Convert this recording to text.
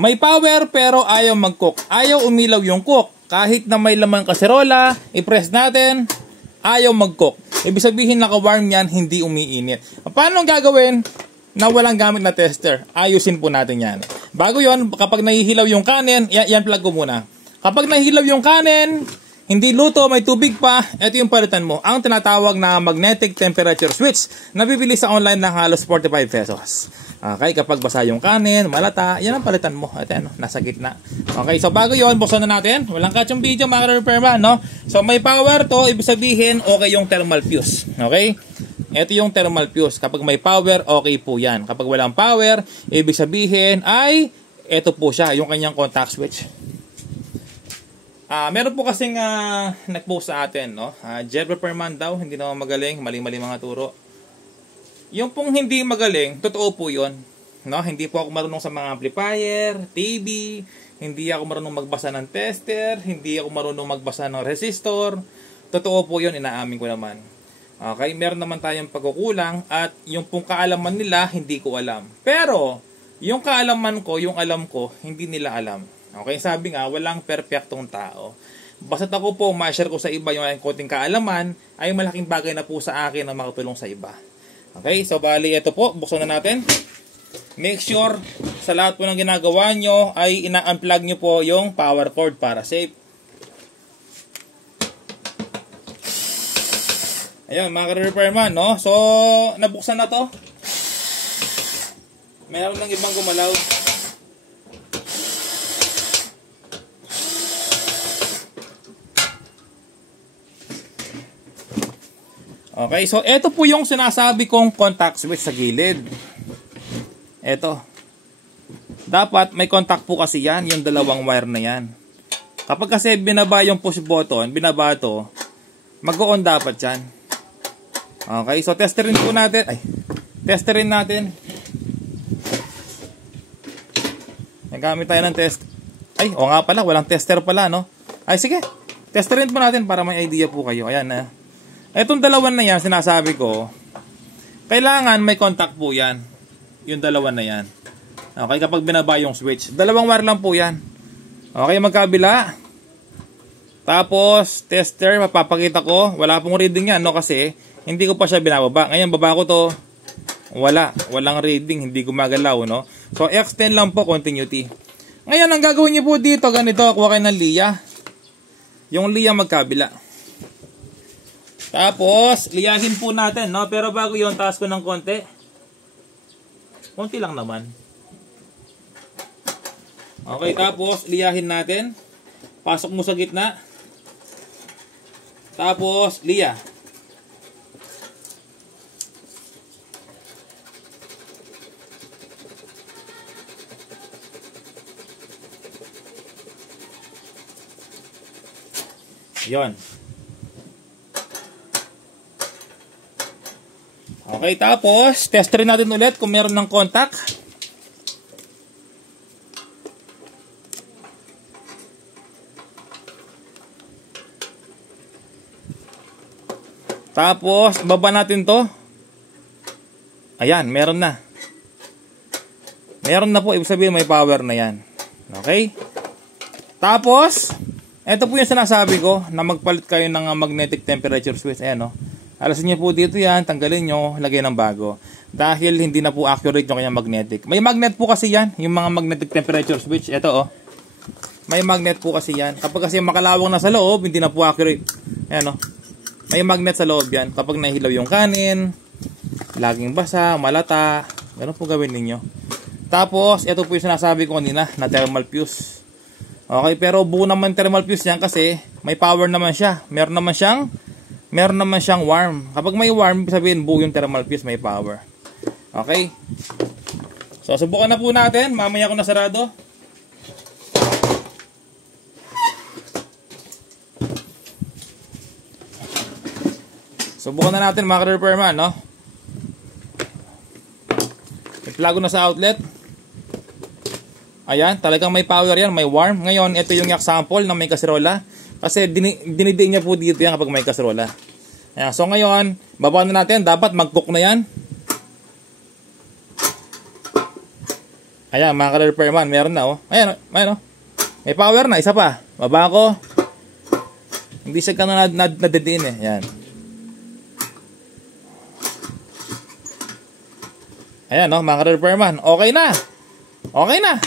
May power pero ayaw mag-cook. Ayaw umilaw yung cook. Kahit na may laman kaserola, i-press natin, ayaw mag-cook. Ibig sabihin naka-warm yan, hindi umiinit. Paano gagawin na walang gamit na tester? Ayusin po natin yan. Bago yon, kapag nahihilaw yung kanin, yan plug ko muna. Kapag nahihilaw yung kanin, hindi luto, may tubig pa, ito yung palitan mo. Ang tinatawag na magnetic temperature switch. Nabibili sa online ng halos 45 pesos. Okay, kapag basa yung kanin, malata, yan ang palitan mo. Ito ano, nasa gitna. Okay, so bago yon, buksan na natin. Walang catch yung video, mga repairman, no? So may power to, ibig sabihin, okay yung thermal fuse. Okay? Ito yung thermal fuse. Kapag may power, okay po yan. Kapag walang power, ibig sabihin ay, ito po siya, yung kanyang contact switch. Meron po kasing nag-post sa atin, no? Jet repairman daw, hindi naman magaling, mali-mali mga turo. Yung pong hindi magaling, totoo po yun. No? Hindi po ako marunong sa mga amplifier, TV, hindi ako marunong magbasa ng tester, hindi ako marunong magbasa ng resistor. Totoo po yun, inaamin ko naman. Okay, meron naman tayong pagkukulang at yung pong kaalaman nila, hindi ko alam. Pero, yung kaalaman ko, yung alam ko, hindi nila alam. Okay, sabi nga, walang perfectong tao. Basta't ako po, ma-share ko sa iba yung konting kaalaman, ay malaking bagay na po sa akin na makatulong sa iba. Okay, so bali, ito po, buksan na natin. Make sure, sa lahat po ng ginagawa nyo, ay ina-unplug nyo po yung power cord para safe. Ayan, mga repairman, no? So, nabuksan na to. Mayroon ng ibang gumalaw. Okay, so ito po yung sinasabi kong contact switch sa gilid. Ito. Dapat may contact po kasi yan, yung dalawang wire na yan. Kapag kasi binaba yung push button, binaba to, mag-on dapat yan. Okay, so testerin po natin. Testerin natin. Nagamit tayo ng test. O nga pala, walang tester pala, no? Sige, testerin po natin para may idea po kayo. Ayan na. Etong dalawan na yan, sinasabi ko, kailangan may contact po yan. Yung dalawan na yan. Okay, kapag binaba yung switch. Dalawang wire lang po yan. Okay, magkabila. Tapos, tester, mapapakita ko. Wala pong reading yan, no? Kasi, hindi ko pa siya binababa. Ngayon, baba ko to. Walang reading. Hindi gumagalaw, no? So, extend lang po, continuity. Ngayon, ang gagawin niyo po dito, ganito, kuha kayo ng liya. Yung liya magkabila. Tapos, liyahin po natin, no? Pero bago yun, taas ko ng konti. Konti lang naman. Okay, tapos, liyahin natin. Pasok mo sa gitna. Tapos, liya. Yon. Okay, tapos, testerin natin ulit kung meron ng contact. Tapos, baba natin to. Ayan, meron na. Meron na po, ibig sabihin may power na yan. Okay? Tapos, ito po yung sinasabi ko na magpalit kayo ng magnetic temperature switch. Ayan, no? Alasin niyo po dito yan, tanggalin nyo, lagay ng bago. Dahil hindi na po accurate yung kanyang magnetic. May magnet po kasi yan, yung mga magnetic temperature switch. Ito, may magnet po kasi yan. Kapag kasi makalawang na sa loob, hindi na po accurate. Ayan, no? May magnet sa loob yan. Kapag nahilaw yung kanin, laging basa, malata, ganun po gawin ninyo. Tapos, ito po yung sinasabi ko kanina, na thermal fuse. Okay, pero buo naman thermal fuse yan kasi may power naman siya. Meron naman siyang warm. Kapag may warm, sabihin buo yung thermal fuse, may power. Okay? So, subukan na po natin. Mamaya ko na sarado. Subukan na natin mga repairman, no? I-plug ko na sa outlet. Ayan, talagang may power yan, may warm. Ngayon, ito yung example na may kaserola. Kasi dinidiin niya po dito yan kapag may kaserola. Ayan, so ngayon, baba na natin. Dapat mag-cook na yan. Ayan, mga ka-repairman, meron na, oh. Ayan, ayan, oh. May power na, isa pa. Baba ko. Hindi siya gano'n nadidiin, eh. Ayan. Ayan, oh, mga ka-repairman. Okay na. Okay na.